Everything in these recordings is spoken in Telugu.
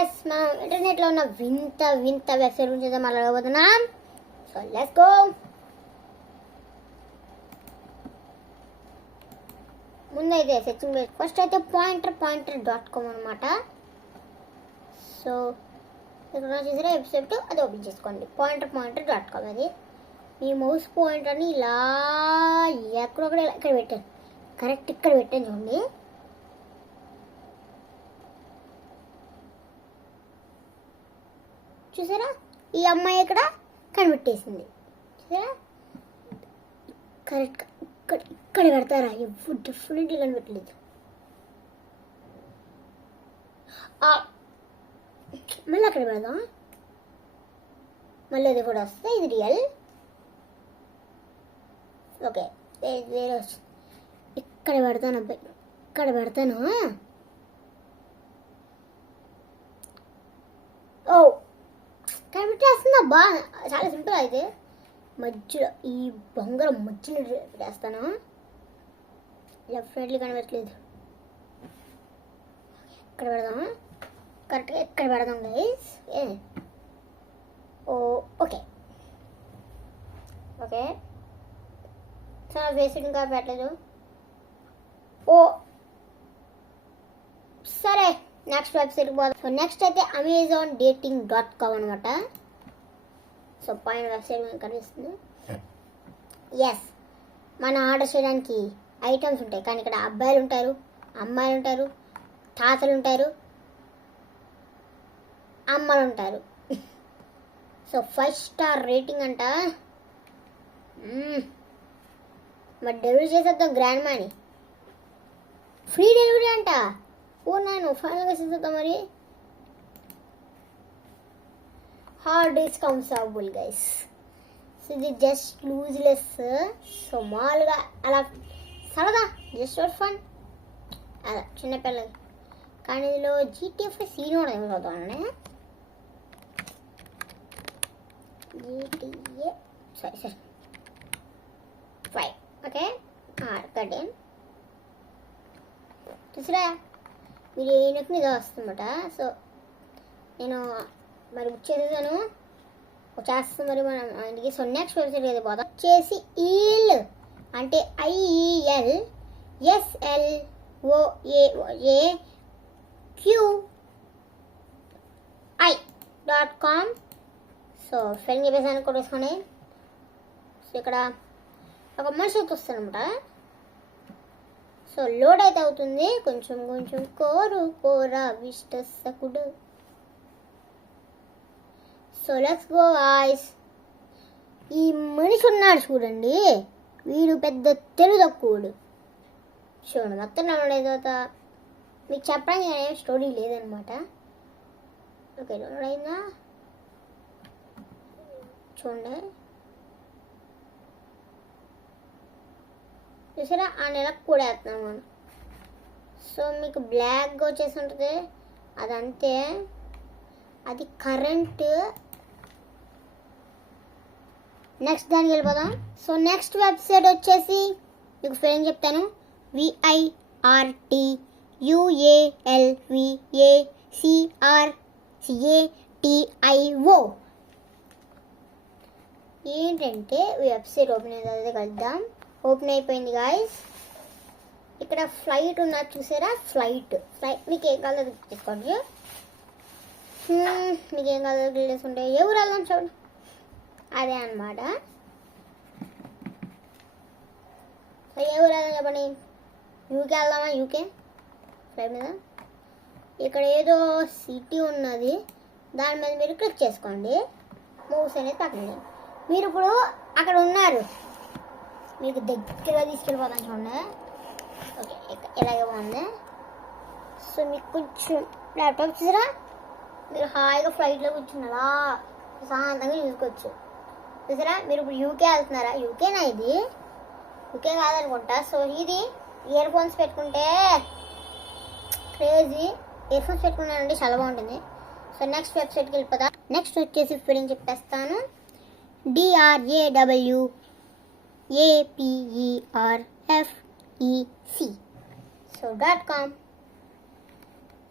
గైస్ మనం ఇంటర్నెట్లో ఉన్న వింత వింత వెబ్సైట్ గురించి మాట్లాడబోతున్నాం. So let's go. ముందైతే సెర్చింగ్ ఫస్ట్ అయితే pointer.com అనమాట. సో ఇక్కడ చూసారా వెబ్సైట్, అది ఓపెన్ చేసుకోండి. pointer.com. అది మీ మౌస్ పాయింటర్ని ఇలా ఎక్కడొక్కడ ఇక్కడ పెట్టాను, కరెక్ట్ ఇక్కడ పెట్టాను చూడండి. చూసారా ఈ అమ్మాయి ఇక్కడ కనిపెట్టేసింది. చూసారా కరెక్ట్గా ఇక్కడ పెడతారా? ఎప్పుడు డెఫినెట్లీ కనిపెట్టలేదు. మళ్ళీ అక్కడ పెడదాం, మళ్ళీ అది కూడా వస్తుంది. ఇది రియల్. ఓకే వేరే వచ్చింది. ఇక్కడ పెడతాను అబ్బాయి, ఇక్కడ పెడతాను. ఓ కనిపెట్టేస్తుంది అబ్బా, చాలా సింపుల్. అయితే మధ్యలో ఈ బొంగరం మధ్యలో పెట్టేస్తాను. డెఫినెట్లీ కనిపెట్టలేదు. ఇక్కడ పెడదాము, కరెక్ట్గా ఇక్కడ పెడదాం గైస్. ఓకే ఓకే చాలా వేసి ఇంకా పెట్టలేదు. సరే నెక్స్ట్ వెబ్సైట్కి పోదాం. సో నెక్స్ట్ అయితే amazondating.com అనమాట. సో పైన వెబ్సైట్ మనకు కనిపిస్తుంది. ఎస్, మనం ఆర్డర్ చేయడానికి ఐటమ్స్ ఉంటాయి, కానీ ఇక్కడ అబ్బాయిలు ఉంటారు, అమ్మాయిలు ఉంటారు, తాతలు ఉంటారు, అమ్మలు ఉంటారు. సో 5 స్టార్ రేటింగ్ అంట. మరి డెలివరీ చేసేద్దాం గ్రాండ్ మాని, ఫ్రీ డెలివరీ అంట. నేను ఫైనల్గా చేసేద్దాం. మరి హార్డ్ డిస్కౌంట్సబుల్ గైస్. సో ఇది జస్ట్ లూజ్లెస్, సో మామూలుగా అలా సరదా, జస్ట్ ఫర్ ఫన్, అలా చిన్నపిల్లలకి. కానీ ఇందులో GTA 5 సీన్ కూడా ఏమి చదువుతామండి. GTA సరే 5 ఓకే కట్టేన్. చూసారా మీరు ఏనకు ఇదో వస్తుందన్నమాట. సో నేను మరి బుక్ చేసేసాను, చేస్తాను మరి మనం ఇంటికి. సో నెక్స్ట్ వెబ్సైట్ అయితే పోదాం. వచ్చేసి ఈల్ అంటే IELSLOAQI.com. సో ఫెయిల్ చెప్పేసాను కూడా వేసుకోండి. సో ఇక్కడ ఒక మనిషి అయితే వస్తానమాట. సో లోడ్ అయితే అవుతుంది కొంచెం కొంచెం. కోరా విష్టసకుడు. So let's go guys. ఈ మనిషి ఉన్నాడు చూడండి, వీడు పెద్ద తెలుగు తక్కువడు. చూడండి మొత్తం డౌన్లోడ్ అయిపోతా. మీకు చెప్పడానికి ఏం స్టోరీ లేదనమాట. ఓకే డౌన్లోడ్ అయిందా చూడండి. చూసారా ఆ నెలకు కూడా వేస్తున్నాం మనం. సో మీకు బ్లాక్గా వచ్చేసి ఉంటుంది, అదంతే. అది కరెంట్. నెక్స్ట్ దానికి వెళ్ళిపోదాం. సో నెక్స్ట్ వెబ్సైట్ వచ్చేసి మీకు స్పెల్లింగ్ చెప్తాను. VIRTUALVACRCATIO. ఏంటంటే వెబ్సైట్ ఓపెన్ అయితే కలుద్దాం. ఓపెన్ అయిపోయింది గాయస్. ఇక్కడ ఫ్లైట్ ఉన్నది చూసారా, ఫ్లైట్ మీకు ఏం కావాలో తీసుకోండి. మీకు ఏం కావాలో రిలేస్ ఉంటాయి. ఎవరు వెళ్దాం చూడండి, అదే అనమాట. సో ఎవరు వెళ్దాం చెప్పండి. యూకే వెళ్దామా? యూకే ఫ్లైట్ మీద. ఇక్కడ ఏదో సిటీ ఉన్నది, దాని మీద మీరు క్లిక్ చేసుకోండి. మూవ్స్ అనేది పక్కన. మీరు ఇప్పుడు అక్కడ ఉన్నారు, మీకు దగ్గరగా తీసుకెళ్ళిపోతాను చూడండి. ఓకే ఇలాగే బాగుంది. సో మీకు కొంచెం ల్యాప్టాప్ చూసారా, మీరు హాయిగా ఫ్లైట్లో కూర్చున్నారా ప్రశాంతంగా చూసుకోవచ్చు. చూసారా మీరు ఇప్పుడు యూకే వెళ్తున్నారా? యూకేనా ఇది? యూకే కాదనుకుంటా. సో ఇది ఇయర్ ఫోన్స్ పెట్టుకుంటే క్రేజీ. ఇయర్ ఫోన్స్ పెట్టుకున్నానండి, చాలా బాగుంటుంది. సో నెక్స్ట్ వెబ్సైట్కి వెళ్ళిపోతా. నెక్స్ట్ వచ్చేసి ఫీలింగ్ చెప్పేస్తాను. DRAWAPERFEC. So .com.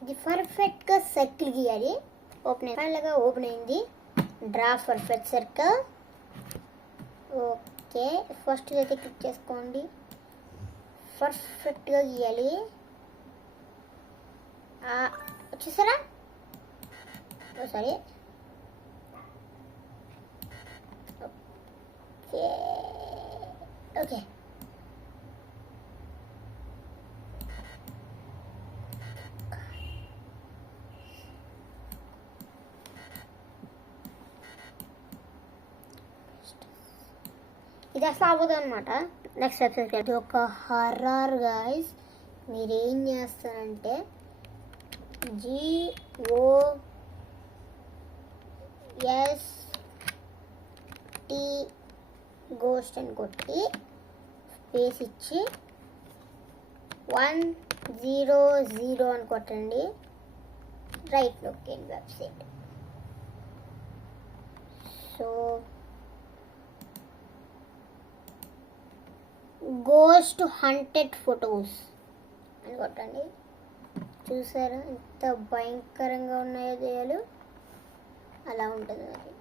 ఇది పర్ఫెక్ట్గా సర్కిల్ గీయాలి. ఫైనల్గా ఓపెన్ అయింది. Draw perfect circle. Okay, first అయితే క్లిక్ చేసుకోండి. పర్ఫెక్ట్గా గీయాలి. చూసారా? సరే, ఓకే ఓకే. ఇది అసలు అవ్వదు అనమాట. నెక్స్ట్ వెబ్సైట్ ఇది ఒక హర్రర్ గైస్. మీరు ఏం చేస్తారంటే GOST గోస్ట్ అని కొట్టి స్పేస్ ఇచ్చి 100 అని కొట్టండి. రైట్ నొక్కండి website. So ghost haunted photos అని కొట్టండి. చూసారా ఎంత భయంకరంగా ఉన్నాయో దెయ్యాలు? అలా ఉంటుంది మరి.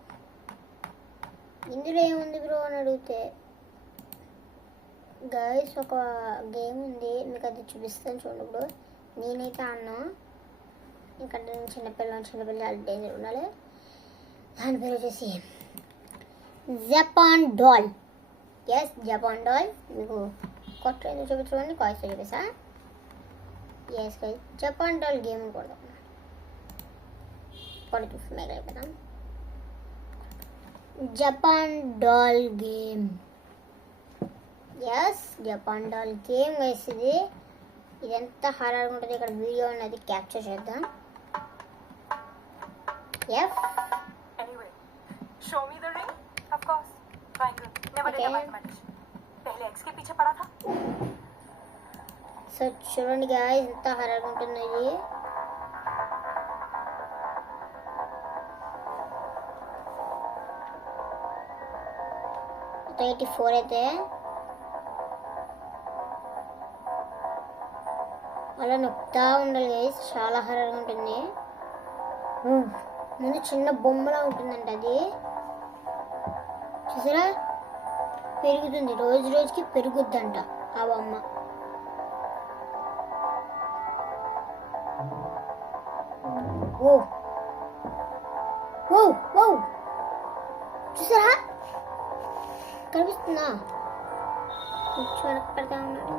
ఇందులో ఏముంది బ్రో అని అడిగితే గైస్ ఒక గేమ్ ఉంది, మీకు అది చూపిస్తాను చూడండి. ఇప్పుడు నేనైతే ఆడినా. ఇంకా చిన్నపిల్ల డేంజర్ ఉండాలి. దాని పేరు వచ్చేసి Japan doll. Yes, Japan doll. మీకు కొట్టలేదు చూపించుకోండి, కాయిస్ చూపిస్తా. Yes guys, Japan doll game కొడదాం. మేఘ అయిపోతాం. Japan doll game. Yes, Japan doll game guys. ఇది ఎంత హారర్గా ఉంటుంది. ఇక్కడ వీడియో అనేది క్యాప్చర్ చేద్దాం. F Show me the ring. Of course. Triangle. Never did a mathematics. पहले x के पीछे पड़ा था. సో చూడండి గాయ్స్ ఎంత హారర్గా ఉంటుంది ఇది. సో 84 అయితే అలా నొక్కుతా ఉండాలి గైస్. చాలా హారర్గా ఉంటుంది. ముందు చిన్న బొమ్మలా ఉంటుందంట అది. చూసారా? పెరుగుతుంది, రోజు రోజుకి పెరుగుద్దంట ఆ బొమ్మ. ఓ ఓ ఓ, చూసారా? కనిపిస్తుందా? వెనక్కి పెడతా ఉన్నాడు.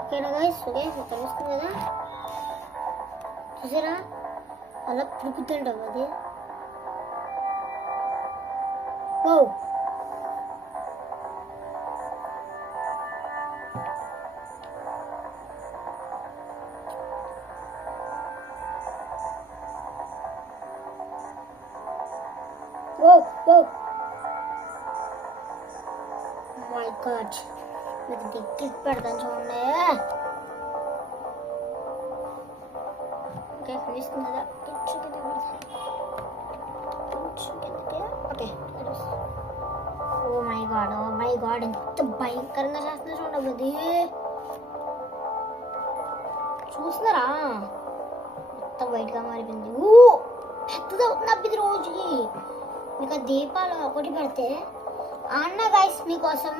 ఓకేనా గైస్? ఓకే, కనిపిస్తుంది కదా? చూసారా? అలా పెరుగుతుంట అది. ఓ ఓ ఓ మై గాడ్, మీకు దిక్కి పెడతాను చూడండి. ఓకే, కనిపిస్తుంది కదా? ఓకే, ఓ మై గాడ్ ఎంత భయంకరంగా చేస్తున్నా చూడండి. అది చూస్తున్నారా? మొత్తం వైట్గా మారిపోయింది. ఓ పెద్దది అవుతుంది అబ్బిది రోజుకి. మీకు ఆ దీపాలు ఒకటి పెడితే అన్న గైస్ మీకోసం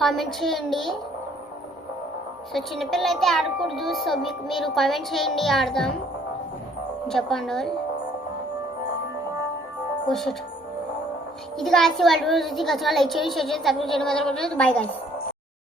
కామెంట్ చేయండి. సో చిన్నపిల్ల అయితే ఆడకూడదు. సో మీరు కామెంట్ చేయండి, ఆడదాం. Japan doll. ఇది కాసి వాళ్ళు లైక్ చేయండి, షేర్ చేయండి, సబ్స్క్రైబ్ చేయడం మాత్రం. Bye guys.